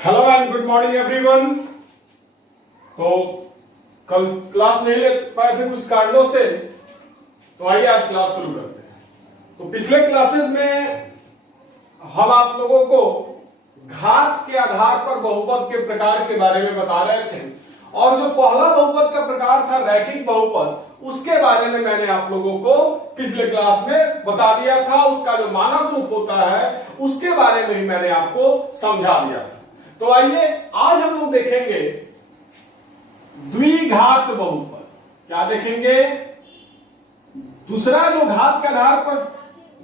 Hello and good morning everyone. तो कल class नहीं ले पाए थे कुछ कारणों से, तो आइए आज क्लास शुरू करते हैं। तो पिछले क्लासेस में हम आप लोगों को घात के आधार पर बहुपद के प्रकार के बारे में बता रहे थे, और जो पहला बहुपद का प्रकार था रैखिक बहुपद, उसके बारे में मैंने आप लोगों को पिछले क्लास में बता दिया था। उसका जो मानक रूप होता है उसके बारे में भी मैंने आपको समझा दिया था। तो आइए आज हम लोग देखेंगे द्विघात बहुपद। क्या देखेंगे? दूसरा जो घात के आधार पर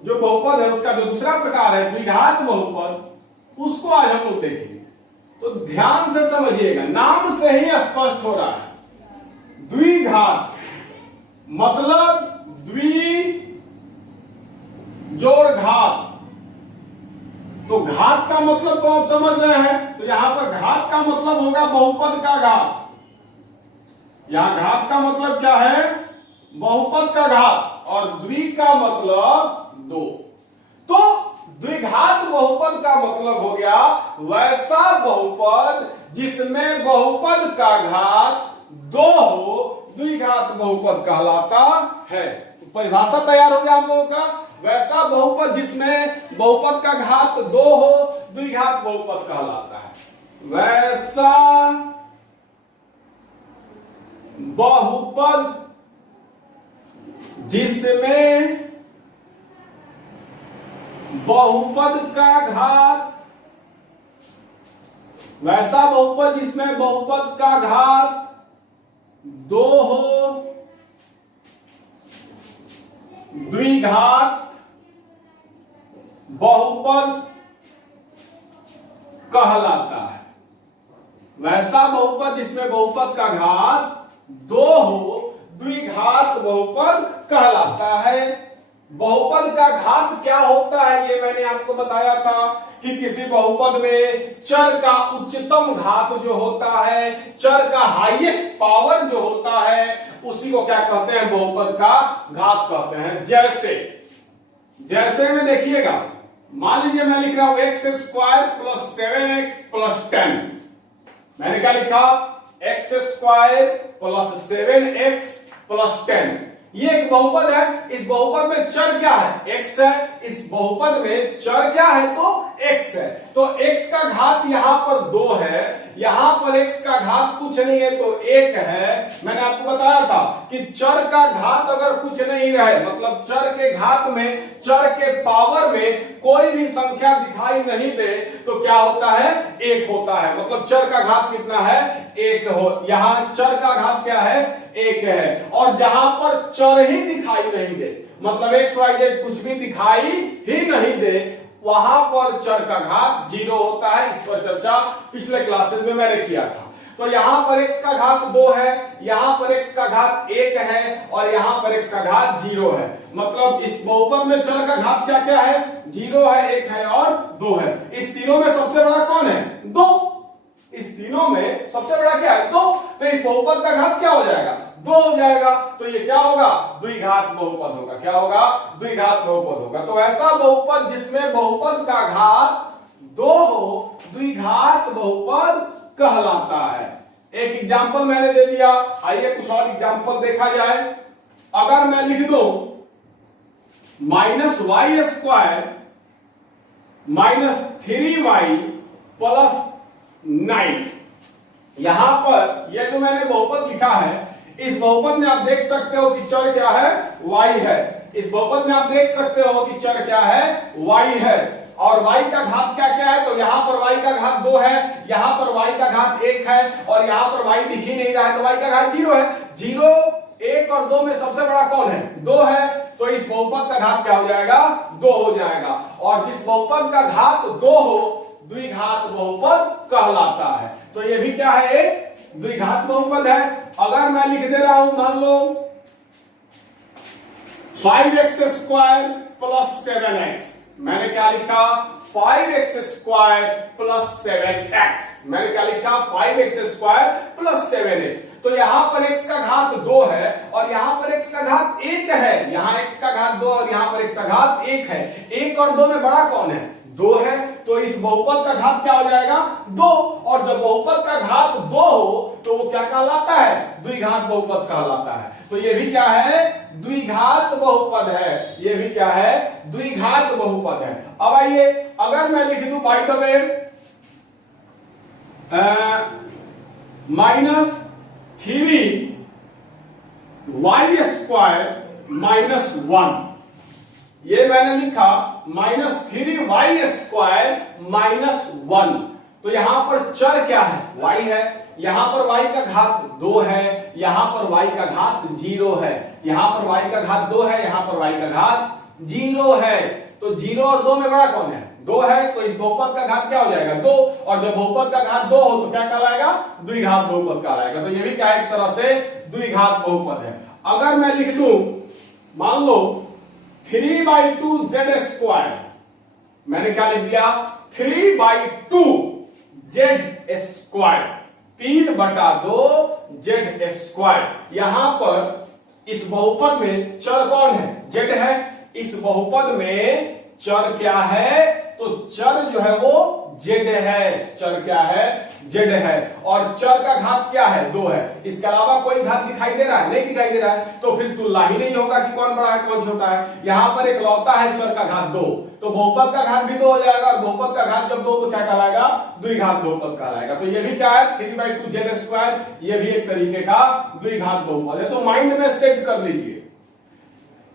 जो बहुपद है उसका जो दूसरा प्रकार है द्विघात बहुपद, उसको आज हम लोग देखेंगे। तो ध्यान से समझिएगा, नाम से ही स्पष्ट हो रहा है। द्विघात मतलब द्वि जोड़ घात। तो घात का मतलब तो आप समझ रहे हैं। तो यहां पर घात का मतलब होगा बहुपद का घात। यहां घात का मतलब क्या है? बहुपद का घात। और द्वि का मतलब दो। तो द्विघात बहुपद का मतलब हो गया वैसा बहुपद जिसमें बहुपद का घात दो हो, द्विघात बहुपद कहलाता है। तो परिभाषा तैयार हो गया हम लोगों का। वैसा बहुपद जिसमें बहुपद का घात दो हो, द्विघात बहुपद कहलाता है। वैसा बहुपद जिसमें बहुपद का घात, वैसा बहुपद जिसमें बहुपद का घात दो हो, द्विघात बहुपद कहलाता है। वैसा बहुपद जिसमें बहुपद का घात दो हो, द्विघात बहुपद कहलाता है। बहुपद का घात क्या होता है ये मैंने आपको बताया था कि किसी बहुपद में चर का उच्चतम घात जो होता है, चर का हाईएस्ट पावर जो होता है, उसी को क्या कहते हैं? बहुपद का घात कहते हैं। जैसे में देखिएगा, मान लीजिए मैं लिख रहा हूं x square plus 7x plus 10। मैंने क्या लिखा? X square plus 7x plus 10। ये एक बहुपद है। इस बहुपद में चर क्या है? x है। इस बहुपद में चर क्या है? तो x है। तो x का घात यहां पर 2 है, यहां पर x का घात कुछ नहीं है तो 1 है। मैंने आपको बताया था कि चर का घात अगर कुछ नहीं रहे, मतलब चर के घात में, चर के पावर में कोई भी संख्या दिखाई नहीं दे, तो क्या होता है? 1 होता है। मतलब चर का घात कितना है? 1 हो। यहां चर का घात क्या है? 1 है। और जहां पर चर ही दिखाई नहीं दे, मतलब एक्स वाई जेड कुछ भी दिखाई ही नहीं दे, वहां पर चर का घात 0 होता है। इस पर चर्चा पिछले क्लासेस में मैंने किया था। तो यहां पर x का घात 2 है, यहां पर x का घात 1 है, और यहां पर x का घात 0 है। मतलब इस बहुपद में चर का घात क्या क्या है? 0 है, 1 है और 2 है। इस तीनों में सबसे बड़ा कौन है? 2। इस तीनों में सबसे बड़ा क्या है? 2। तो इस बहुपद का घात क्या हो जाएगा? 2 हो जाएगा। तो ये क्या होगा? द्विघात बहुपद होगा। क्या होगा? द्विघात बहुपद होगा। तो ऐसा बहुपद जिसमें बहुपद का घात 2 हो, द्विघात बहुपद कहलाता है। एक एग्जाम्पल मैंने दे दिया, आइए कुछ और एग्जाम्पल देखा जाए। अगर मैं लिख दो -y square minus 3y plus 9, यहां पर यह जो मैंने बहुपद लिखा है, इस बहुपद में आप देख सकते हो कि चर क्या है? y है। इस बहुपद में आप देख सकते हो कि चर क्या है? y है। और y का घात क्या क्या है? तो यहां पर y का घात 2 है, यहां पर y का घात 1 है, और यहां पर y दिख ही नहीं रहा है, तो y का घात 0 है। 0, 1 और 2 में सबसे बड़ा कौन है? 2 है। तो इस बहुपद का घात क्या हो जाएगा? 2 हो जाएगा। और जिस बहुपद का घात 2 हो, द्विघात बहुपद कहलाता है। तो ये भी क्या है? एक द्विघात बहुपद है। अगर मैं लिख दे रहा हूं, मान लो 5x स्क्वायर प्लस 7x, मैंने क्या लिखा? 5x square plus 7x। मैंने क्या लिखा? 5x square plus 7x। तो यहां पर x का घात 2 है, और यहां पर x का घात 1 है। यहां x का घात 2 और यहां पर x का घात 1 है। 1 और 2 में बड़ा कौन है? 2 है। तो इस बहुपद का घात क्या हो जाएगा 2, और जब बहुपद का घात 2 हो तो वो क्या कहलाता है द्विघात बहुपद कहलाता है। तो ये भी क्या है द्विघात बहुपद है, ये भी क्या है द्विघात बहुपद है। अब आइए अगर मैं लिख दूं बाय द वे -3y² -1, ये मैंने लिखा -3y² -1। तो यहां पर चर क्या है y है, यहां पर y का घात 2 है, यहां पर y का घात 0 है, यहां पर y का घात 2 है, यहां पर y का घात 0 है। तो 0 और 2 में बड़ा कौन है 2 है, तो इस बहुपद का घात क्या हो जाएगा 2, और जब बहुपद का घात 2 हो तो क्या कहलाएगा द्विघात बहुपद कहलाएगा। तो ये भी क्या एक तरह से द्विघात बहुपद है। अगर मैं लिख लूं मान लो 3/2z², मैंने क्या लिख दिया 3/2z², 3/2z²। यहां पर इस बहुपद में चर कौन है z है, इस बहुपद में चर क्या है तो चर जो है वो z है, चर क्या है z है, और चर का घात क्या है 2 है। इसके अलावा कोई घात दिखाई दे रहा है नहीं दिखाई दे रहा है, तो फिर तुलना ही नहीं होगा कि कौन बड़ा है कौन छोटा है। यहां पर एक लौता है चर का घात 2, तो बहुपद का घात भी 2 हो जाएगा, और बहुपद का घात जब 2 तो क्या कहलाएगा द्विघात बहुपद कहलाएगा। तो ये भी क्या है 3/2z², ये भी एक तरीके का द्विघात बहुपद है। तो माइंड में सेट कर लीजिए,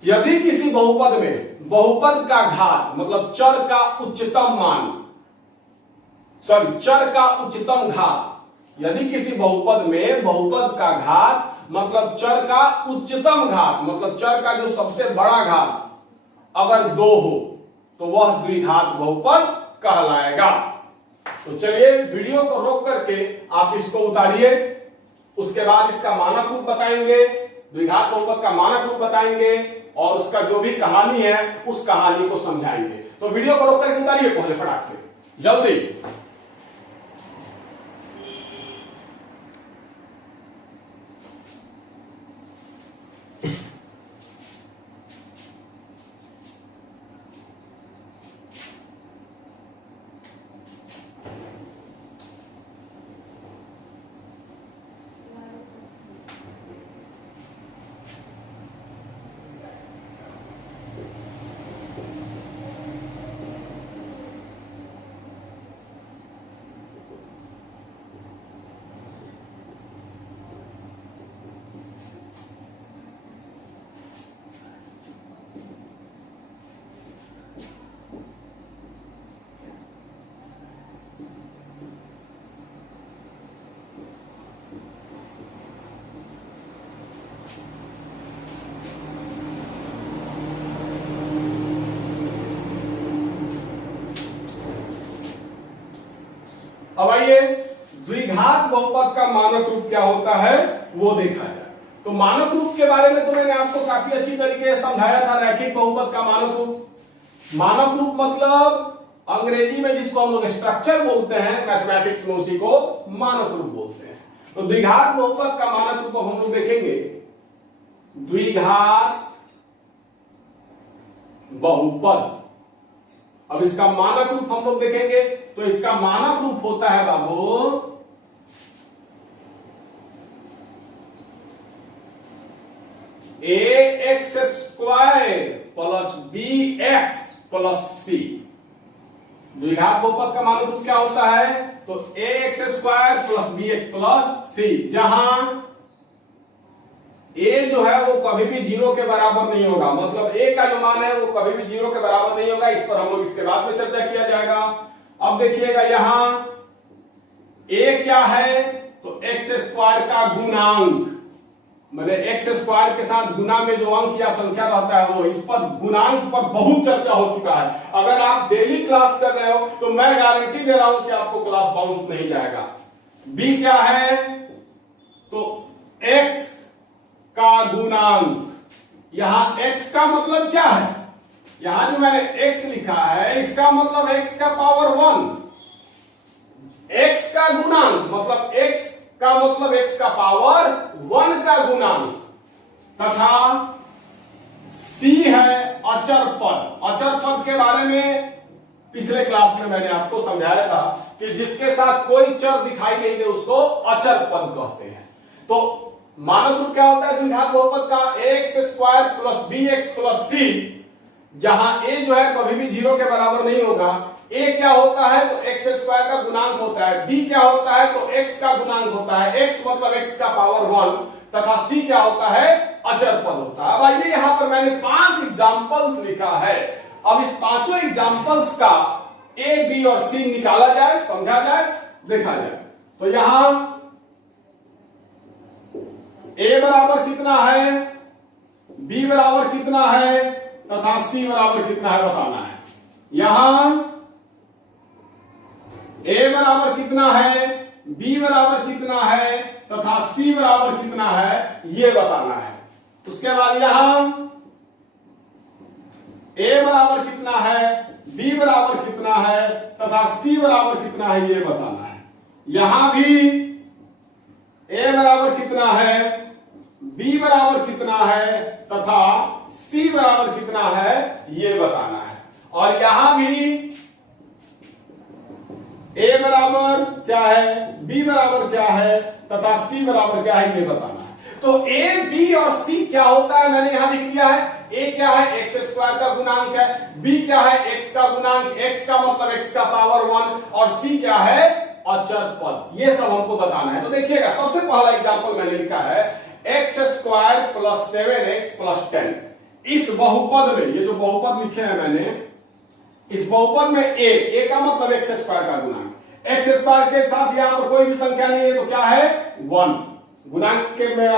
यदि किसी बहुपद में बहुपद का घात मतलब चर का उच्चतम मान, चर का उच्चतम घात, यदि किसी बहुपद में बहुपद का घात मतलब चर का उच्चतम घात मतलब चर का जो सबसे बड़ा घात अगर 2 हो तो वह द्विघात बहुपद कहलाएगा। तो चलिए वीडियो को रोक करके आप इसको उतारिए, उसके बाद इसका मानक रूप बताएंगे, द्विघात बहुपद का मानक रूप बताएंगे, और उसका जो भी कहानी है उस कहानी को समझाएंगे। तो वीडियो को रोक करके उतारिए पहले फटाक से जल्दी। अब आइए द्विघात बहुपद का मानक रूप क्या होता है वो देखा जाए। तो मानक रूप के बारे में तो मैंने आपको काफी अच्छी तरीके से समझाया था, रैखिक बहुपद का मानक रूप। मानक रूप मतलब अंग्रेजी में जिसको हम लोग स्ट्रक्चर बोलते हैं, मैथमेटिक्स में उसी को मानक रूप बोलते हैं। तो द्विघात बहुपद का मानक रूप हम लोग देखेंगे, द्विघात बहुपद। अब इसका मानक रूप हम लोग देखेंगे, तो इसका मानक रूप होता है बाबू ax² plus bx plus c। द्विघात बहुपद का मानक रूप क्या होता है तो ax² plus bx plus c, जहां a जो है वो कभी भी 0 के बराबर नहीं होगा, मतलब a का जो मान है वो कभी भी 0 के बराबर नहीं होगा। इस पर हम लोग इसके बाद में चर्चा किया जाएगा। अब देखिएगा यहां a क्या है तो x² का गुणांक, मतलब x² के साथ गुना में जो अंक या संख्या रहता है वो, इस पर गुणांक पर बहुत चर्चा हो चुका है। अगर आप डेली क्लास कर रहे हो तो मैं गारंटी दे रहा हूं कि आपको क्लास बाउंस नहीं जाएगा। b क्या है तो x का गुणांक, यहां x का मतलब क्या है, यहां जो मैंने x लिखा है इसका मतलब x का पावर 1, x का गुणांक मतलब x का मतलब x का पावर 1 का गुणांक, तथा c है अचर पद। अचर पद के बारे में पिछले क्लास में मैंने आपको समझाया था कि जिसके साथ कोई चर दिखाई नहीं दे उसको अचर पद कहते हैं। तो मानक रूप क्या होता है द्विघात बहुपद का? X square plus b x plus c, जहां ए जो है कभी भी 0 के बराबर नहीं होगा। ए क्या होता है? तो एक्स स्क्वायर का गुणांक होता है। बी क्या होता है? तो एक्स का गुणांक होता है। एक्स मतलब एक्स का पावर 1 तथा सी क्या होता है? अचर पद होता है। अब आइए यहां पर मैंने 5 एग्जांपल्स लिखा है। अब इस पांचों एग्जांपल्स का ए बी और सी निकाला जाए, समझा जाए, देखा जाए। तो यहां ए बराबर कितना है, बी बराबर कितना है तथा सी बराबर कितना है बताना है। यहां ए बराबर कितना है, बी बराबर कितना है तथा सी बराबर कितना है ये बताना है। उसके बाद यहां ए बराबर कितना है, बी बराबर कितना है तथा सी बराबर कितना है ये बताना है। यहां भी ए बराबर कितना है, बी बराबर कितना है तथा सी बराबर कितना है ये बताना है। और यहां भी ए बराबर क्या है, बी बराबर क्या है तथा सी बराबर क्या है ये बताना है। तो ए बी और सी क्या होता है मैंने यहां लिख दिया है। ए क्या है? एक्स स्क्वायर का गुणांक है। बी क्या है? एक्स का गुणांक, एक्स का मतलब एक्स का पावर 1। और सी क्या है? अचर पद। ये सब हमको बताना है। तो देखिएगा सबसे पहला एग्जांपल मैंने लिखा है x square plus 7x plus 10। इस बहुपद में, ये जो बहुपद लिखे हैं मैंने, इस बहुपद में ए का मतलब एक्स स्क्वायर का गुणांक। एक्स स्क्वायर के साथ यहां पर कोई भी संख्या नहीं है तो क्या है? 1। गुणांक के मैंने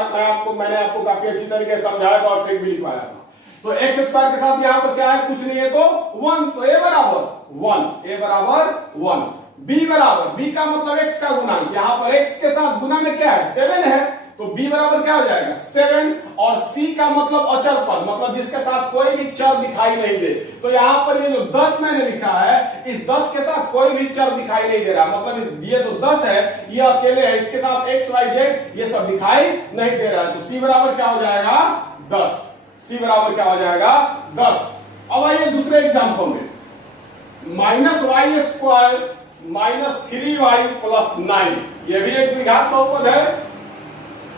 आपको काफी अच्छी तरीके से समझाया था और ट्रिक भी लिखवाया था। तो एक्स स्क्वायर के साथ यहां पर क्या है? कुछ नहीं है तो 1। तो ए बराबर 1, ए बराबर 1। बी बराबर, बी का मतलब एक्स का गुणांक, यहां पर एक्स के साथ गुना में क्या है? 7 है, तो बी बराबर क्या हो जाएगा? 7। और सी का मतलब अचर पद, मतलब जिसके साथ कोई भी चर दिखाई नहीं दे। तो यहां पर ये जो 10 मैंने लिखा है, इस 10 के साथ कोई भी चर दिखाई नहीं दे रहा, मतलब ये जो 10 है ये अकेले है, इसके साथ एक्स वाई जेड ये सब दिखाई नहीं दे रहा है। तो सी बराबर क्या हो जाएगा? 10। सी बराबर क्या हो जाएगा? 10। अब आइए दूसरे एग्जाम्पल में, minus y square minus 3y plus 9, यह भी एक द्विघात बहुपद है।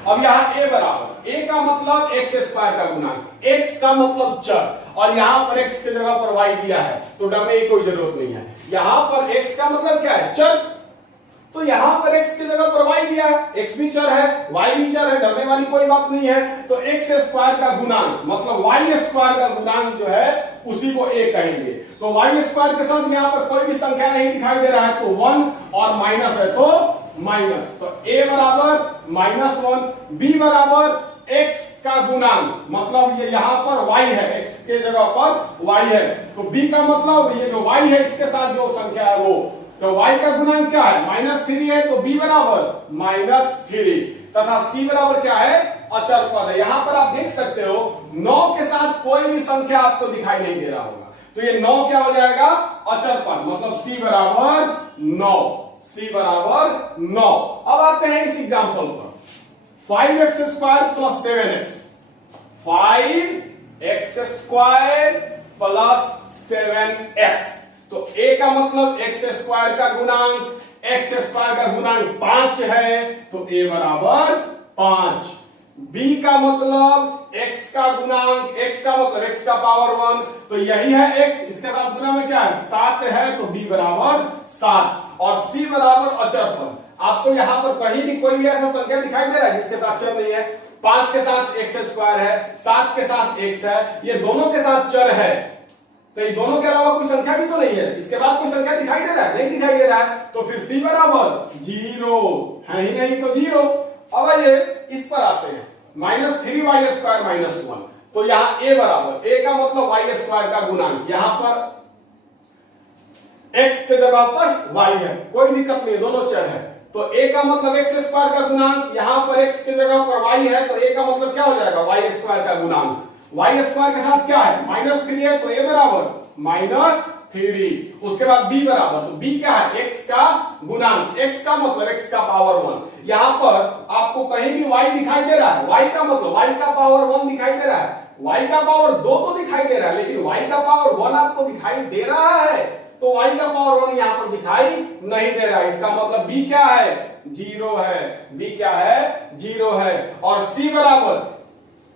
अब यहां ए बराबर, ए का मतलब एक्स स्क्वायर का गुणांक, एक्स का मतलब चर, और यहां पर एक्स की जगह पर वाई दिया है तो डरने की कोई जरूरत नहीं है। यहां पर एक्स का मतलब क्या है? चर, तो यहां पर एक्स की जगह पर वाई दिया है, एक्स भी चर है वाई भी चर है, डरने वाली कोई बात नहीं है। तो एक्स स्क्वायर का गुणांक मतलब वाई स्क्वायर का गुणांक जो है उसी को ए कहेंगे। तो वाई स्क्वायर के साथ यहां पर कोई भी संख्या नहीं दिखाई दे रहा है तो 1, और माइनस है तो माइनस, तो ए बराबर -1, बी बराबर एक्स का गुणांक मतलब ये यहां पर वाई है, एक्स के जगह पर वाई है, तो बी का मतलब ये जो वाई है इसके साथ जो संख्या है वो, तो y का गुणांक क्या है? -3 है, तो b बराबर -3 तथा c बराबर क्या है? अचर पद है। यहां पर आप देख सकते हो 9 के साथ कोई भी संख्या आपको दिखाई नहीं दे रहा होगा, तो ये 9 क्या हो जाएगा? अचर पद, मतलब c बराबर 9, c बराबर 9। अब आते हैं इस एग्जांपल पर, 5x square plus 7x, 5x square plus 7x, तो a का मतलब एक्स स्क्वायर का गुणांक, एक्स स्क्वायर का गुणांक 5 है तो a बराबर 5। b का मतलब x का गुणांक, x का मतलब x का पावर 1, तो यही है x, इसके साथ गुना में क्या है? 7 है, तो b बराबर 7। और c बराबर अचर पद। आपको यहां पर कहीं भी कोई भी ऐसा संख्या दिखाई दे रहा है जिसके साथ चर नहीं है? 5 के साथ एक्स स्क्वायर है, 7 के साथ x है, ये दोनों के साथ चर है, तो ये दोनों के अलावा कोई संख्या भी तो नहीं है, इसके बाद कोई संख्या दिखाई दे रहा है? नहीं दिखाई दे रहा है, तो फिर c बराबर 0 है ही नहीं, तो 0। अब आइए इस पर आते हैं, -3y स्क्वायर -1, तो यहां a बराबर, a का मतलब वाई स्क्वायर का गुणांक, यहां पर x के जगह पर y है, कोई दिक्कत नहीं, दोनों चर है, तो a का मतलब एक्स स्क्वायर का गुणांक, यहां पर x के जगह पर y है, तो a का मतलब क्या हो जाएगा? वाई स्क्वायर का गुणांक। वाई स्क्वायर के साथ क्या है? -3 है, तो a बराबर -3। उसके बाद b बराबर, तो b क्या है? x का गुणांक, x का मतलब x का पावर 1। यहां पर आपको कहीं भी y दिखाई दे रहा है? y का मतलब y का पावर 1 दिखाई दे रहा है, y का पावर 2 तो दिखाई दे रहा है, लेकिन y का पावर 1 आपको दिखाई दे रहा है? तो y का पावर 1 यहां पर दिखाई नहीं दे रहा है। इसका मतलब b क्या है, 0 है। b क्या है, 0 है। और c बराबर,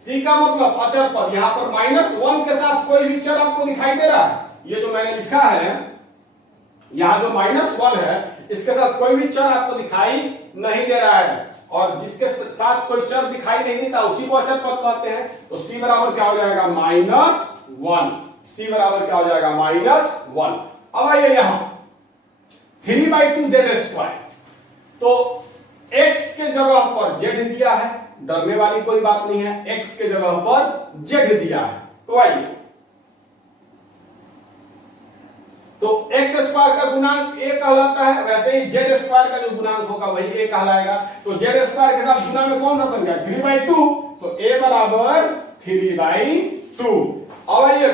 c का मतलब अचर पद, यहां पर -1 के साथ कोई भी चर आपको दिखाई दे रहा है। ये जो मैंने लिखा है यहां जो -1 है इसके साथ कोई भी चर आपको दिखाई नहीं दे रहा है, और जिसके साथ कोई चर दिखाई नहीं देता उसी को अचर पद कहते हैं। तो c बराबर क्या हो जाएगा, -1। c बराबर क्या हो जाएगा, -1। अब आइए यहां 3/2 z²। तो x के जगह पर z दिया है, डरने वाली कोई बात नहीं है, x के जगह पर z दिया है। तो आइए, तो x स्क्वायर का गुणांक a कहलाता है, वैसे ही z स्क्वायर का जो गुणांक होगा वही a कहलाएगा। तो z स्क्वायर के साथ गुणा में कौन सा संख्या, 3/2, तो a बराबर 3/2। अब आइए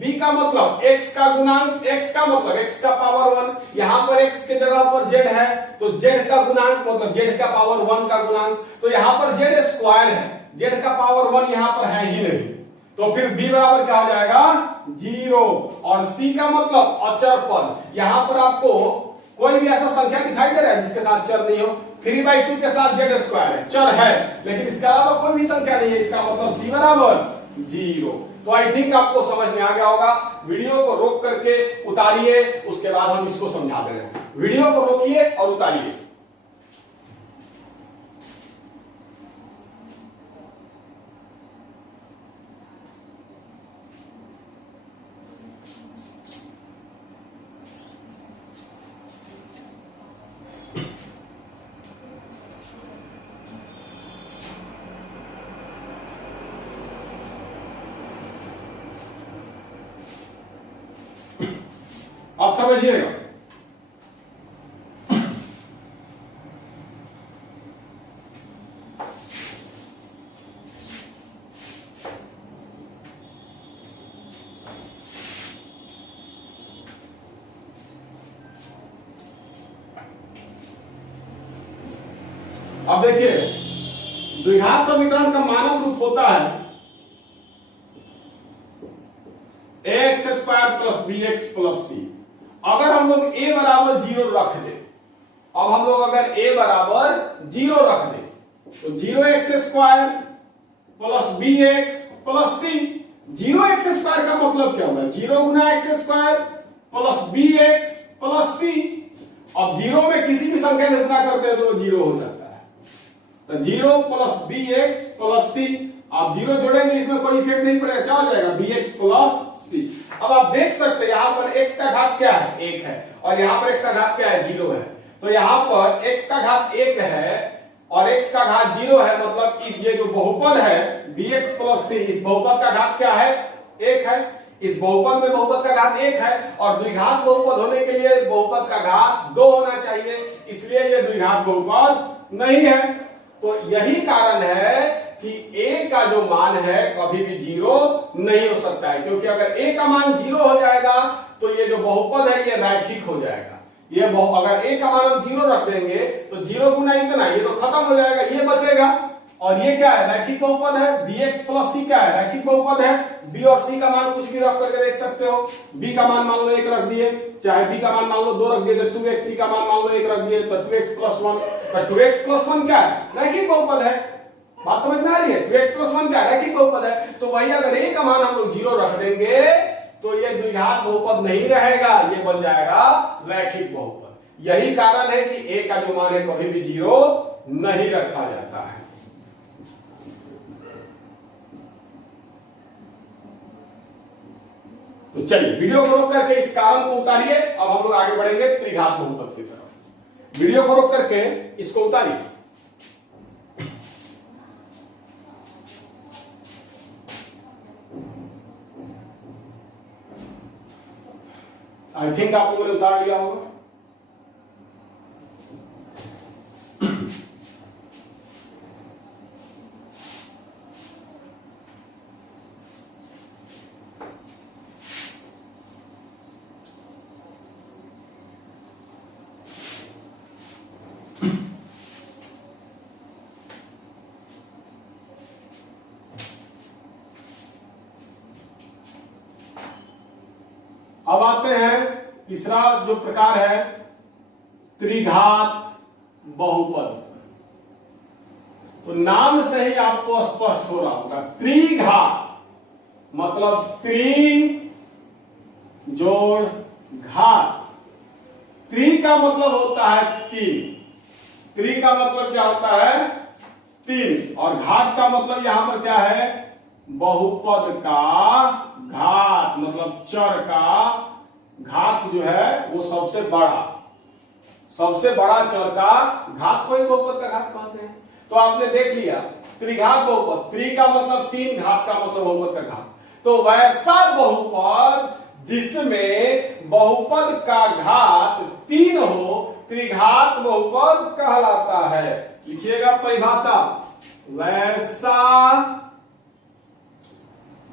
b का मतलब x का गुणांक, x का मतलब x का पावर 1, यहां पर x के जगह पर z है तो z का गुणांक मतलब z का पावर 1 का गुणांक, तो यहां पर z स्क्वायर है, z का पावर 1 यहां पर है ही नहीं, तो फिर b बराबर क्या हो जाएगा, 0। और c का मतलब अचर पद, यहां पर आपको कोई भी ऐसा संख्या दिखाई दे रहा है जिसके साथ चर नहीं हो। 3/2 के साथ z स्क्वायर है, चर है, लेकिन इसके अलावा कोई भी संख्या नहीं है, इसका मतलब c बराबर 0। तो आई थिंक आपको समझ में आ गया होगा। वीडियो को रोक करके उतारिए, उसके बाद हम इसको समझा दे रहे हैं। वीडियो को रोकिए और उतारिए। अब समझिएगा, अब देखिए द्विघात समीकरण का मानक रूप होता है ax² + bx + c। अगर हम लोग a बराबर 0 रख दे, अब हम लोग अगर a बराबर 0 रख दे तो 0x² + bx + c। 0x² का मतलब क्या होगा, 0 गुना x² + bx + c। अब 0 में किसी भी संख्या से गुना करते हैं तो वो 0 हो जाता है, तो 0 + bx + c। आप 0 जोड़ेंगे इसमें कोई इफेक्ट नहीं पड़ेगा, क्या हो जाएगा, bx + c। अब आप देख सकते हैं यहां पर x का घात क्या है, 1 है, और यहां पर x का घात क्या है, 0 है। तो यहां पर x का घात 1 है और x का घात 0 है, मतलब इस ये जो बहुपद है bx + c, इस बहुपद का घात क्या है, 1 है। इस बहुपद में बहुपद का घात 1 है, और द्विघात बहुपद होने के लिए बहुपद का घात 2 होना चाहिए, इसलिए ये द्विघात बहुपद नहीं है। तो यही कारण है कि a का जो मान है कभी भी 0 नहीं हो सकता है, क्योंकि अगर a का मान 0 हो जाएगा तो ये जो बहुपद है ये रैखिक हो जाएगा। ये अगर a का मान हम 0 रख देंगे तो 0 गुना इतना, ये तो खत्म हो जाएगा, ये बचेगा। और ये क्या है, रैखिक बहुपद है। bx + c क्या है, रैखिक बहुपद है। b और c का मान कुछ भी रख करके देख सकते हो। b का मान मान लो 1 रख दिए, चाहे b का मान मान लो 2 रख दिए, तो 2x, c का मान मान लो 1 रख दिए, तो 2x + 1। तो 2x + 1 क्या है, रैखिक बहुपद है। बात समझ में आ रही है, 2x + 1 क्या है, रैखिक बहुपद है। तो वही अगर a का मान हम लोग 0 रख देंगे तो ये द्विघात बहुपद नहीं रहेगा, ये बन जाएगा रैखिक बहुपद। यही कारण है कि a का जो मान है कभी भी 0 नहीं रखा जाता है। तो चलिए वीडियो को रोक करके इस कारण को उतारिए। अब हम लोग आगे बढ़ेंगे त्रिघात बहुपद की तरफ। वीडियो को रोक करके इसको उतारिए। आई थिंक आप लोगों ने उतार लिया होगा। अब आते हैं तीसरा जो प्रकार है त्रिघात बहुपद। तो नाम से ही आपको स्पष्ट हो रहा होगा, त्रिघात मतलब त्रि जोड़ घात। त्रि का मतलब होता है तीन, त्रि का मतलब क्या होता है तीन, और घात का मतलब यहां पर क्या है बहुपद का घात, मतलब चर का घात जो है वो सबसे बड़ा चर का घात को ही बहुपद का घात कहते हैं। तो आपने देख लिया त्रिघात बहुपद, त्रि का मतलब तीन, घात का मतलब बहुपद का घात। तो वैसा बहुपद जिसमें बहुपद का घात तीन हो त्रिघात बहुपद कहलाता है। लिखिएगा परिभाषा, वैसा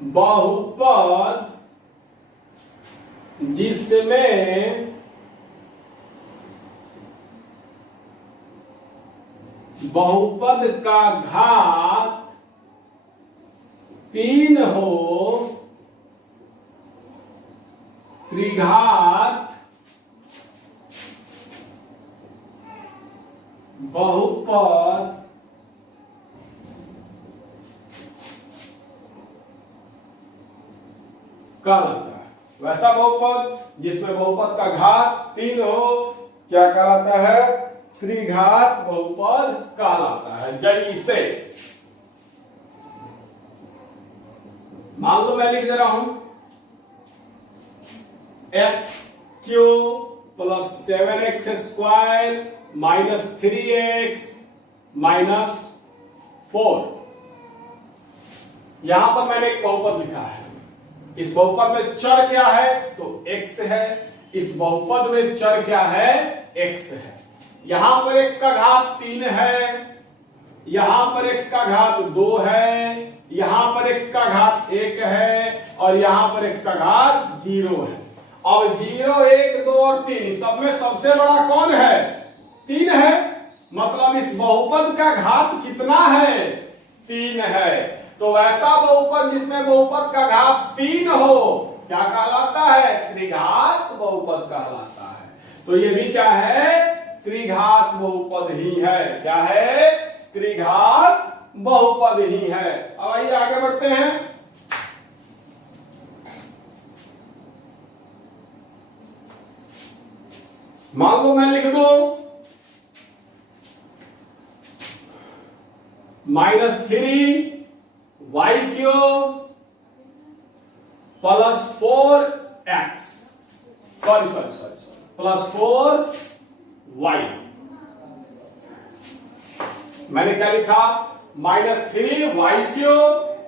बहुपद जिसमें बहुपद का घात तीन हो त्रिघात बहुपद कहलाता है। वैसा बहुपद जिसमें बहुपद का घात तीन हो क्या कहलाता है त्रिघात बहुपद कहलाता है। जैसे मान लो मैं लिख दे रहा हूं x cube plus 7x square minus 3x minus 4। यहां पर मैंने एक बहुपद लिखा है, इस बहुपद में चर क्या है तो x है, इस बहुपद में चर क्या है x है। यहां पर x का घात 3 है, यहां पर x का घात 2 है, यहां पर x का घात 1 है और यहां पर x का घात 0 है। अब 0, 1, 2 और 3 सब में सबसे बड़ा कौन है 3 है, मतलब इस बहुपद का घात कितना है 3 है। तो वैसा बहुपद जिसमें बहुपद का घात 3 हो क्या कहलाता है त्रिघात बहुपद कहलाता है। तो ये भी क्या है त्रिघात बहुपद ही है। क्या है त्रिघात बहुपद ही है। अब आइए आगे बढ़ते हैं। मान लो मैं लिख दू -3y³ plus 4x plus 4y। मैंने क्या लिखा -3y³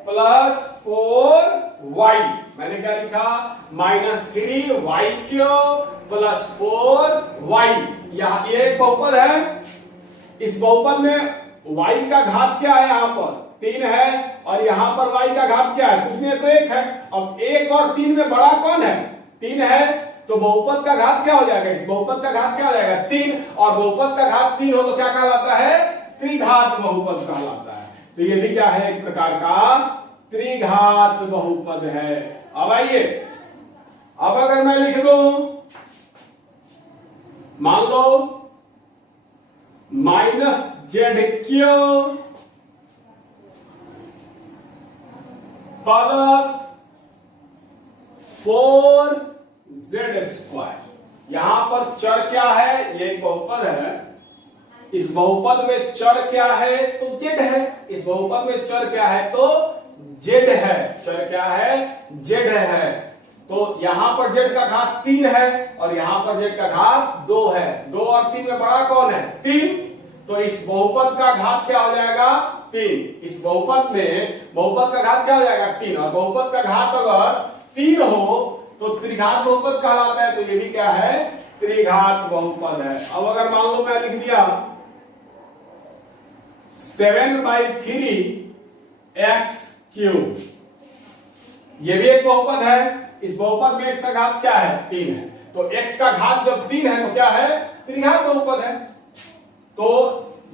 प्लस 4y। मैंने क्या लिखा -3y³ प्लस 4y। यहां ये एक बहुपद है, इस बहुपद में y का घात क्या है यहां पर 3 है और यहां पर y का घात क्या है कुछ नहीं तो 1 है। अब 1 और 3 में बड़ा कौन है 3 है, तो बहुपद का घात क्या हो जाएगा इस बहुपद का घात क्या हो जाएगा 3, और बहुपद का घात 3 हो तो क्या कहलाता है त्रिघात बहुपद कहलाता है। तो ये भी क्या है एक प्रकार का त्रिघात बहुपद है। अब आइए अब अगर मैं लिख दूं मान लो -ZQ प्लस 4Z²। यहां पर चर क्या है ये एक बहुपद है, इस बहुपद में चर क्या है तो z है, इस बहुपद में चर क्या है तो z है, चर क्या है z है। तो यहां पर z का घात 3 है और यहां पर z का घात 2 है। 2 और 3 में बड़ा कौन है 3, तो इस बहुपद का घात क्या हो जाएगा 3। इस बहुपद में बहुपद का घात क्या हो जाएगा 3, और बहुपद का घात अगर 3 हो तो त्रिघात बहुपद कहलाता है। तो ये भी क्या है त्रिघात बहुपद है। अब अगर मान लो मैं लिख दिया 7/3x³, ये भी एक बहुपद है, इस बहुपद में x का घात क्या है 3 है, तो x का घात जब 3 है तो क्या है त्रिघात बहुपद है। तो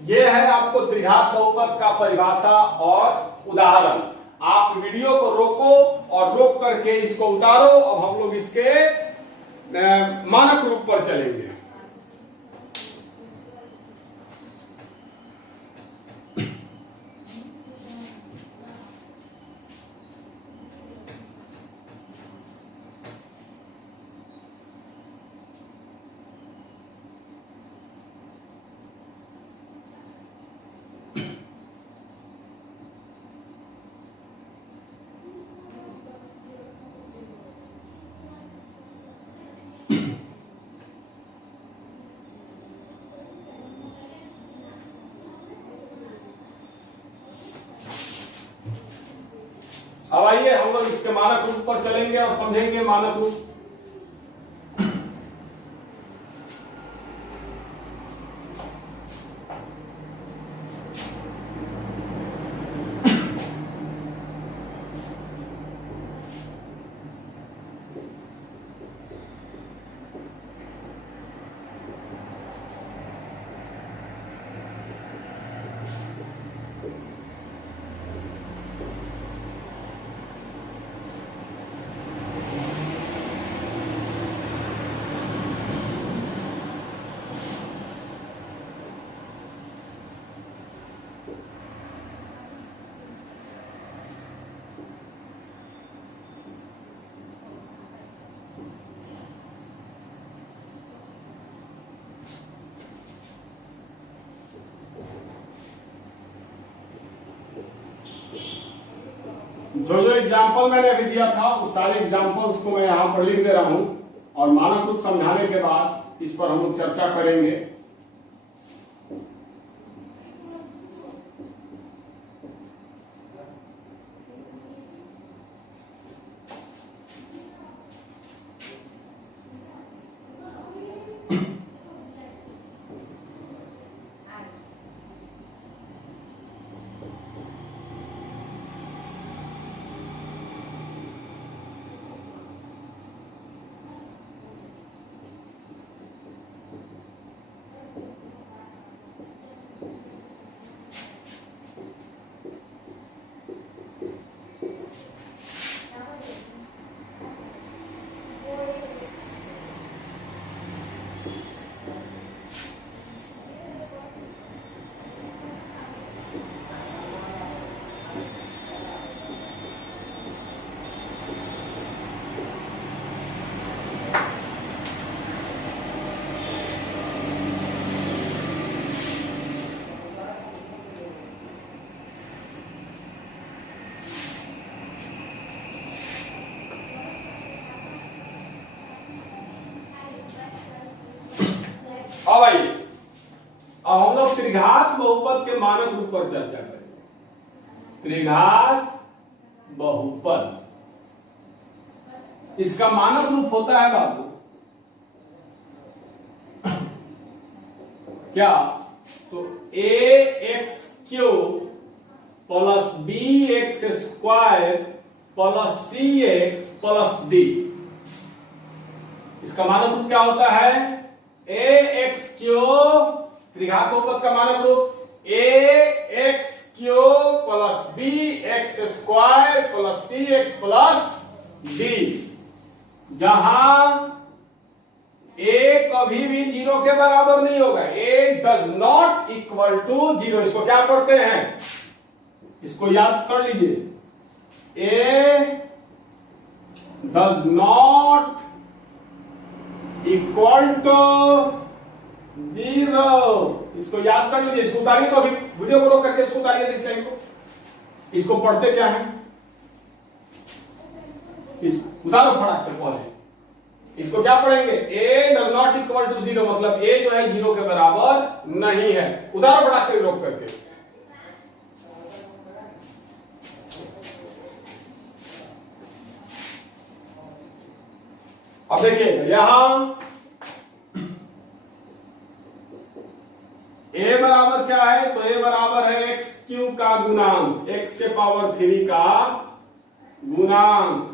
ये है आपको त्रिघात बहुपद का परिभाषा और उदाहरण। आप वीडियो को रोको और रोक करके इसको उतारो। अब हम लोग इसके मानक रूप पर चलेंगे। अब आइए हम लोग इसके मानक रूप पर चलेंगे और समझेंगे मानक रूप। जो जो एग्जाम्पल मैंने अभी दिया था उस सारे एग्जाम्पल्स को मैं यहां पर लिख दे रहा हूं और मानक रूप समझाने के बाद इस पर हम लोग चर्चा करेंगे। अब आइए अब हम लोग त्रिघात बहुपद के मानक रूप पर चर्चा करेंगे। त्रिघात बहुपद, इसका मानक रूप होता है बाबू क्या? तो a x cube plus b x square plus c x plus d, इसका मानक रूप क्या होता है? ए एक्स क्यू, त्रिघात बहुपद का मानक रूप a x cube plus b x square plus c x plus d, जहां ए कभी भी जीरो के बराबर नहीं होगा। A does not equal to zero, इसको क्या पढ़ते हैं? इसको याद कर लीजिए। A does not equal to zero, इसको याद कर लीजिए। इसको उतारिए, तो अभी वीडियो को रोक करके इसको उतारिए इस लाइन को। इसको पढ़ते क्या है? इस उतारो फटाक से पहले। इसको क्या पढ़ेंगे? A does not equal to zero, मतलब ए जो है जीरो के बराबर नहीं है। उतारो फटाक से रोक करके। अब देखिए यहां ए बराबर क्या है? तो ए बराबर है एक्स क्यू का गुणांक, एक्स के पावर 3 का गुणांक।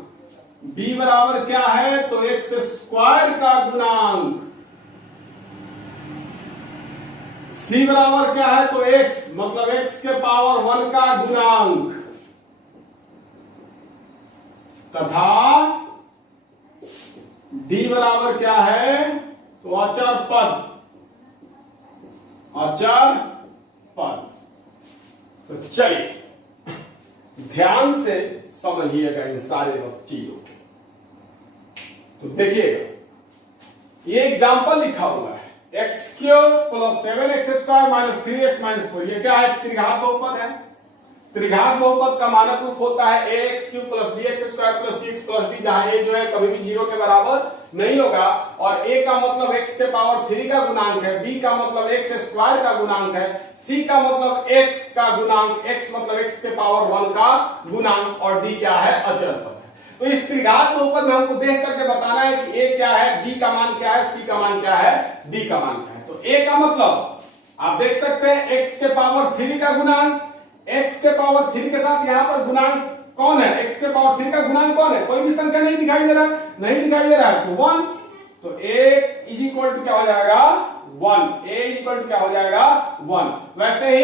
बी बराबर क्या है? तो एक्स स्क्वायर का गुणांक। सी बराबर क्या है? तो एक्स, मतलब एक्स के पावर 1 का गुणांक, तथा डी बराबर क्या है, तो अचर पद, अचर पद। तो चलिए ध्यान से समझिएगा इन सारे चीजों को। तो देखिएगा ये एग्जाम्पल लिखा हुआ है x cube plus 7x square minus 3x minus 4। ये क्या है, त्रिघात बहुपद है। त्रिघात बहुपद का मानक रूप होता है ax cube plus bx square plus cx plus d, जहां a जो है कभी भी 0 के बराबर नहीं होगा। और a का मतलब x के पावर 3 का गुणांक है, b का मतलब x स्क्वायर का गुणांक है, c का मतलब x का गुणांक, x मतलब x के पावर 1 का गुणांक, और d क्या है, अचर पद है। तो इस त्रिघात बहुपद में हमको देख करके बताना है कि a क्या है, b का मान क्या है, c का मान क्या है, d का मान क्या है। तो a का मतलब आप देख सकते हैं x के पावर 3 का गुणांक, x के पावर 3 के साथ यहां पर गुणांक कौन है, x के पावर 3 का गुणांक कौन है, कोई भी संख्या नहीं दिखाई दे रहा है, नहीं दिखाई दे रहा है, तो 1। तो a इज इक्वल टू क्या हो जाएगा, 1। a इज इक्वल टू क्या हो जाएगा, 1। वैसे ही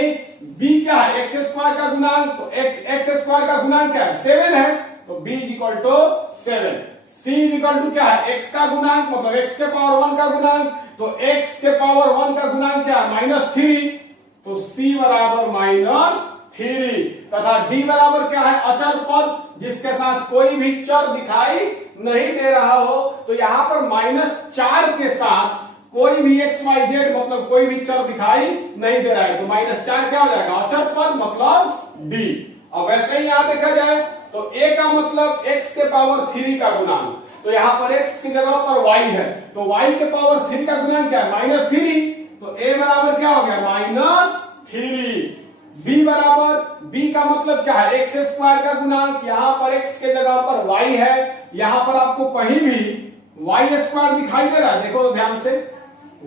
b क्या है, x स्क्वायर का गुणांक, तो x स्क्वायर का गुणांक क्या है, 7 है, तो b is equal to 7। c is equal to क्या है, x का गुणांक मतलब x के पावर 1 का गुणांक, तो x के पावर 1 का गुणांक क्या है, -3, तो c बराबर -3। तथा d बराबर क्या है, अचर पद जिसके साथ कोई भी चर दिखाई नहीं दे रहा हो। तो यहां पर -4 के साथ कोई भी xyz मतलब कोई भी चर दिखाई नहीं दे रहा है, तो -4 क्या हो जाएगा, अचर पद मतलब d। अब वैसे ही यहां देखा जाए तो a का मतलब x के पावर 3 का गुणांक, तो यहां पर x की जगह पर y है, तो y के पावर 3 का गुणांक क्या है, -3, तो a बराबर क्या हो गया, -3। b बराबर, b का मतलब क्या है, x स्क्वायर का गुणांक, यहां पर x के जगह पर y है, यहां पर आपको कहीं भी y स्क्वायर दिखाई दे रहा है, देखो ध्यान से,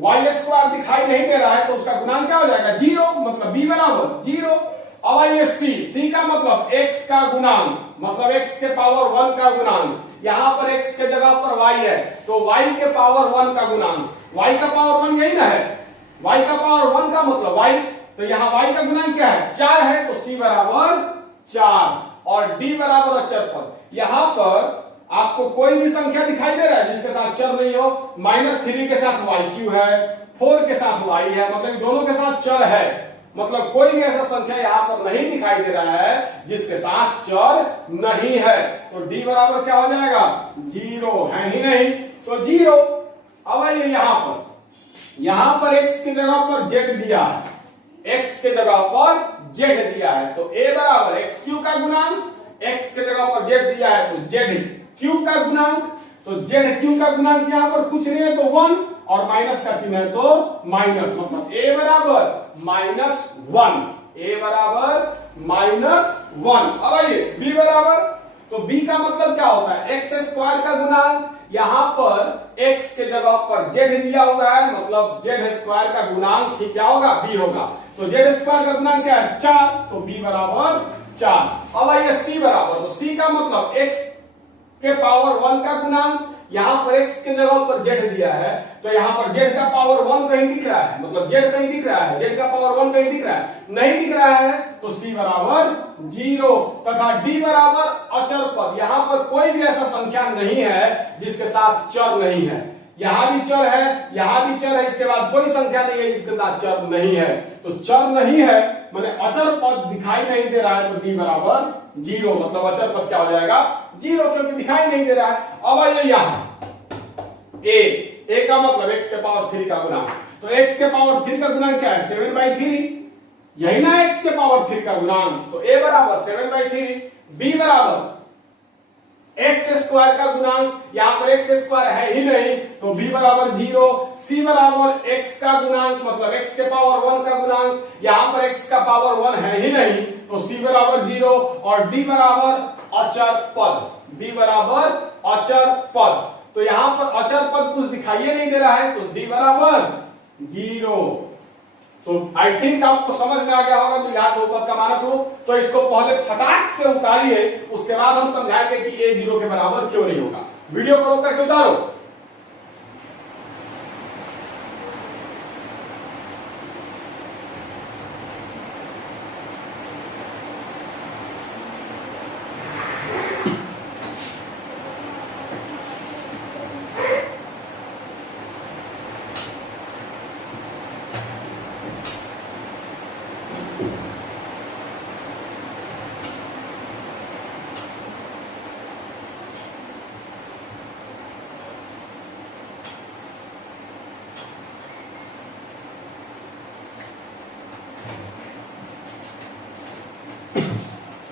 y स्क्वायर दिखाई नहीं दे रहा है, तो उसका गुणांक क्या हो जाएगा, 0, मतलब b बराबर 0। अब आइए c का मतलब x का गुणांक, मतलब x के पावर 1 का गुणांक, यहां पर x के जगह पर y है, तो y के पावर 1 का गुणांक, y का पावर 1 यही ना है, y का पावर 1 का मतलब y, तो यहां y का गुणांक क्या है, 4 है, तो c बराबर 4 और d बराबर अचर पद। यहां पर आपको कोई भी संख्या दिखाई दे रहा है जिसके साथ चर नहीं हो, -3 के साथ y क्यू है, 4 के साथ y है, मतलब दोनों के साथ चर है, मतलब कोई भी ऐसा संख्या यहां पर नहीं दिखाई दे रहा है जिसके साथ चर नहीं है, तो d बराबर क्या हो जाएगा, 0 है ही नहीं, तो 0। अब आइए यहां पर x की जगह पर z दिया है, x के जगह पर z दिया है, तो a बराबर x क्यू का गुणांक, x के जगह पर z दिया है तो z क्यू का गुणांक, तो z क्यू का गुणांक यहां पर कुछ नहीं है तो 1, और माइनस का चिन्ह है तो माइनस, मतलब a बराबर -1, a बराबर -1। अब आइए b बराबर, तो b का मतलब क्या होता है, x स्क्वायर का गुणांक, यहां पर x के जगह पर z दिया हुआ है, मतलब z स्क्वायर का गुणांक ही क्या होगा, b होगा, तो z स्क्वायर का गुणांक क्या है, 4, तो b बराबर 4। अब आइए c बराबर, तो c का मतलब x के पावर 1 का गुणांक, यहां पर x के जगह पर z दिया है, तो यहां पर z का पावर 1 कहीं दिख रहा है, मतलब z कहीं दिख रहा है, z का पावर 1 कहीं दिख रहा है, नहीं दिख रहा है, तो c बराबर 0। तथा d बराबर अचर पद, यहां पर कोई भी ऐसा संख्या नहीं है जिसके साथ चर नहीं है, यहां भी चर है, यहां भी चर है, इसके बाद कोई संख्या नहीं है जिसके साथ चर नहीं है, तो चर नहीं है माने अचर पद दिखाई नहीं दे रहा है, तो d बराबर 0, मतलब अचर पद क्या हो जाएगा, 0, क्योंकि दिखाई नहीं दे रहा है। अब आइए यहां a का मतलब x के पावर 3 का गुणांक, तो x के पावर 3 का गुणांक क्या है, 7/3, यही ना x के पावर 3 का गुणांक, तो a बराबर 7/3। b बराबर x स्क्वायर का गुणांक, यहां पर x स्क्वायर है ही नहीं, तो b बराबर 0। c बराबर x का गुणांक, मतलब x के पावर 1 का गुणांक, यहां पर x का पावर 1 है ही नहीं, तो c बराबर 0, और d बराबर अचर पद, d बराबर अचर पद, तो यहां पर अचर पद कुछ दिखाई नहीं दे रहा है, तो d बराबर 0। तो आई थिंक आपको समझ में आ गया होगा, तो यार बहुपद का मानक रूप, तो इसको पहले फटाक से उतारिए, उसके बाद हम समझाएंगे कि a 0 के बराबर क्यों नहीं होगा। वीडियो को रोक करके उतारो।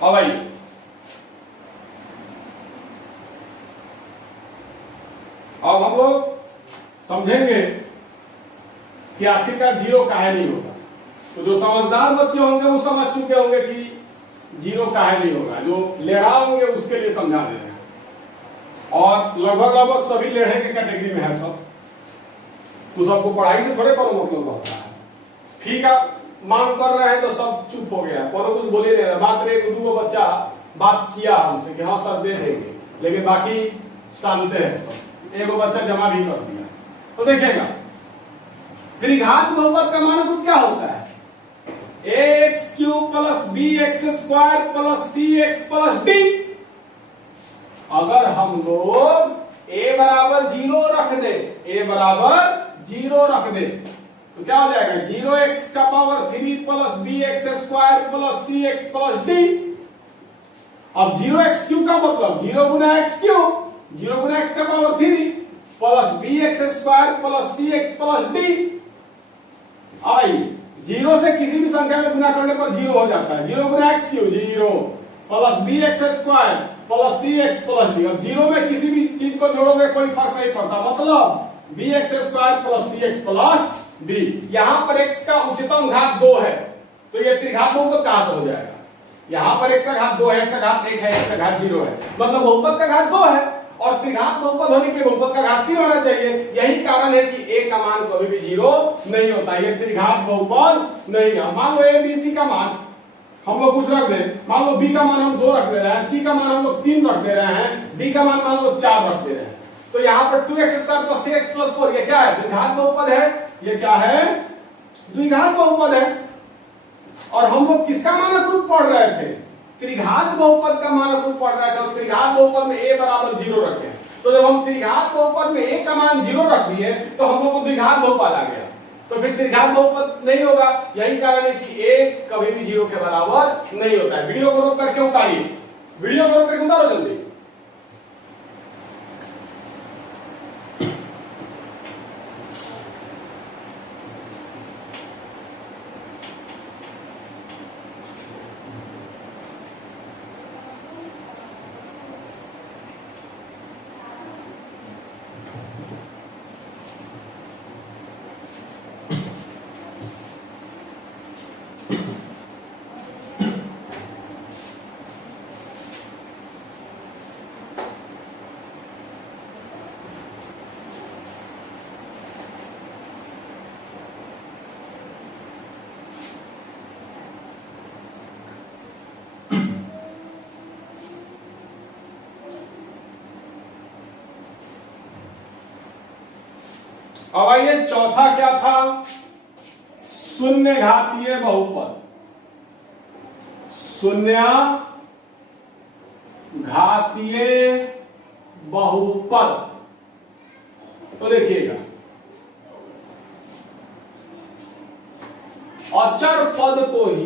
अब आइए अब हम लोग समझेंगे कि आखिरकार जीरो काहे नहीं होगा। तो जो समझदार बच्चे होंगे वो समझ चुके होंगे कि जीरो काहे नहीं होगा, जो लेढ़ा होंगे उसके लिए समझा दे रहे हैं। और लगभग लगभग सभी लेढ़े के कैटेगरी में है सब, तो सबको पढ़ाई से थोड़े करो मतलब होता है। ठीक है, मांग कर रहे हैं तो सब चुप हो गया, कोनो कुछ बोल ही नहीं रहा। मात्र एक दो बच्चा बात किया हमसे कि हाँ सर दे देंगे, लेकिन बाकी शांत है सब। एक बच्चा जमा भी कर दिया। तो देखिएगा त्रिघात बहुपद का मानक क्या होता है? X cube plus b x square plus c x plus d. अगर हम लोग ए बराबर 0 रख दे, ए बराबर 0 रख दे तो क्या हो जाएगा? 0x का power 3 plus b x square plus c x plus d. अब 0x क्यूब का मतलब 0 गुना एक्स क्यूब, 0 गुना एक्स का power 3 plus b x square plus c x plus d. आई 0 से किसी भी संख्या में गुना करने पर 0 हो जाता है। 0 गुना x cube 0 plus b x square plus c x plus d. अब 0 में किसी भी चीज को जोड़ोगे कोई फर्क नहीं पड़ता, मतलब B x square plus c x plus D. यहां पर x का उच्चतम घात 2 है, तो ये त्रिघात बहुपद कहां से हो जाएगा? यहां पर x का घात 2 है, x का घात 1 है, x का घात 0 है, मतलब बहुपद का घात 2 है। और त्रिघात बहुपद होने के लिए बहुपद का घात 3 होना चाहिए। यही कारण है कि a का मान कभी भी 0 नहीं होता, ये त्रिघात बहुपद नहीं है। मान लो a b c का मान हम लोग कुछ रख दें, मान लो b का मान हम 2 रख दे रहे हैं, c का मान हम लोग 3 रख दे रहे हैं, d का मान मान लो 4 रख दे रहे हैं। तो यहाँ पर 2x square plus 3x plus 4 ये क्या है? द्विघात बहुपद है। ये क्या है? द्विघात बहुपद है। और हम लोग किसका मानक रूप पढ़ रहे थे? त्रिघात बहुपद का मानक रूप पढ़ रहे थे। और त्रिघात बहुपद में a बराबर 0 रखे, तो जब हम त्रिघात बहुपद में a का मान 0 रख दिए तो हम लोग को द्विघात बहुपद आ गया, तो फिर त्रिघात बहुपद नहीं होगा। यही कारण है कि a कभी भी 0 के बराबर नहीं होता है। वीडियो को रोक करके उतारिए, वीडियो को रोक करके उतारो जल्दी। अब आइए चौथा क्या था? शून्य घातीय बहुपद। शून्य घातीय बहुपद। तो देखिएगा अचर पद को ही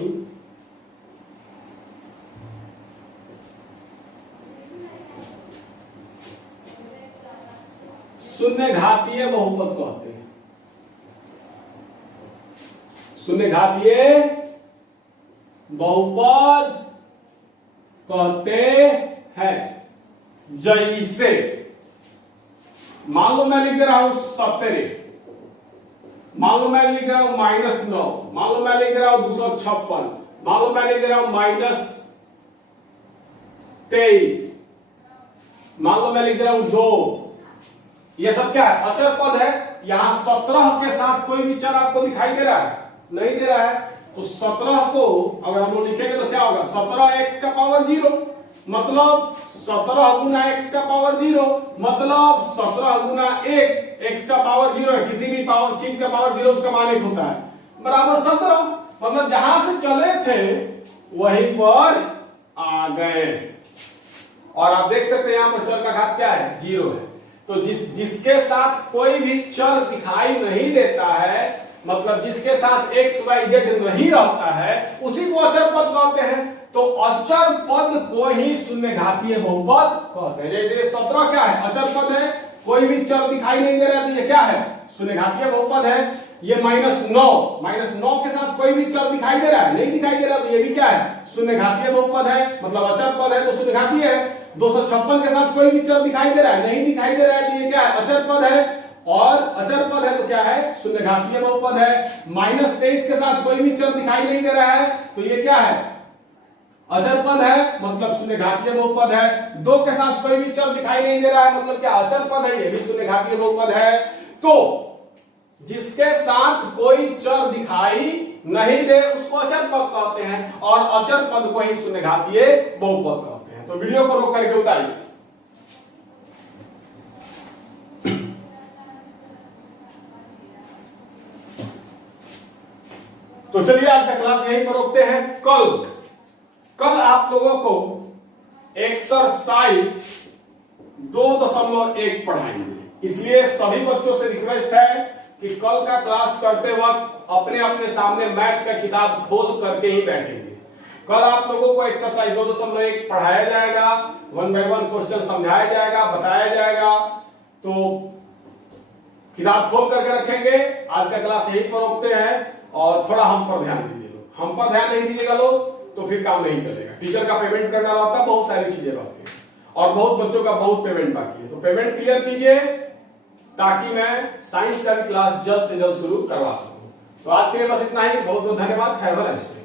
शून्य घातीय बहुपद कहते हैं। शून्य घातीय बहुपद कहते हैं। जैसे मान लो मैं लिख दे रहा हूं 17, मान लो मैं लिख दे रहा हूं -9, मान लो मैं लिख दे रहा हूं 256, मान लो मैं लिख दे रहा हूं -23, मान लो मैं लिख दे रहा हूं 2। ये सब क्या है? अचर पद है। यहां 17 के साथ कोई भी चर आपको दिखाई दे रहा है? नहीं दे रहा है। तो 17 को अगर हम लोग लिखेंगे तो क्या होगा? 17x का पावर 0, मतलब 17 गुना x का पावर 0, मतलब 17 गुना 1, x का पावर 0 है। किसी भी पावर चीज का पावर 0 उसका मान 1 होता है, बराबर 17। मतलब जहां से चले थे वहीं पर आ गए। और आप देख सकते हैं यहां पर चर का घात क्या है? 0 है। तो जिसके साथ कोई भी चर दिखाई नहीं देता है, मतलब जिसके साथ x y z नहीं रहता है, उसी को अचर पद कहते हैं। तो अचर पद को ही शून्य घातीय बहुपद कहते हैं। जैसे 17 क्या है? अचर पद है, कोई भी चर दिखाई नहीं दे रहा है, तो ये क्या है? शून्य घातीय बहुपद है। ये -9 के साथ कोई भी चर दिखाई दे रहा है? नहीं दिखाई दे रहा, तो ये भी क्या है? शून्य घातीय बहुपद है, मतलब अचर पद है तो शून्य घातीय है। 256 के साथ कोई भी चर दिखाई दे रहा है? नहीं दिखाई दे रहा है, तो ये क्या है? अचर पद है। और अचर पद है तो क्या है? शून्य घातीय बहुपद है। -23 के साथ कोई भी चर दिखाई नहीं दे रहा है, तो ये क्या है? अचर पद है, मतलब शून्य घातीय बहुपद है। 2 के साथ कोई भी चर दिखाई नहीं दे रहा है, मतलब क्या? अचर पद है, ये भी शून्य घातीय बहुपद है। तो जिसके साथ कोई चर दिखाई नहीं दे उसको अचर पद कहते हैं, और अचर पद को ही शून्य घातीय बहुपद कहते हैं। तो वीडियो को रोक करके उतारिए। तो चलिए आज का क्लास यहीं पर रोकते हैं। कल आप लोगों को एक्सरसाइज 2.1 पढ़ाएंगे, इसलिए सभी बच्चों से रिक्वेस्ट है कि कल का क्लास करते वक्त अपने अपने सामने मैथ का किताब खोल करके ही बैठेंगे। कल आप लोगों को एक्सरसाइज 2.1 पढ़ाया जाएगा, 1 बाय 1 क्वेश्चन समझाया जाएगा, बताया जाएगा। तो किताब खोल करके रखेंगे। आज का क्लास यहीं पर रोकते हैं, और थोड़ा हम पर ध्यान दीजिए लोग। हम पर ध्यान नहीं दीजिएगा लोग तो फिर काम नहीं चलेगा। टीचर का पेमेंट करना रहता है, बहुत सारी चीजें रहती है, और बहुत बच्चों का बहुत पेमेंट बाकी है। तो पेमेंट क्लियर कीजिए ताकि मैं साइंस का भी क्लास जल्द से जल्द शुरू करवा सकूं। तो आज के लिए बस इतना ही। बहुत बहुत धन्यवाद। Have a nice day.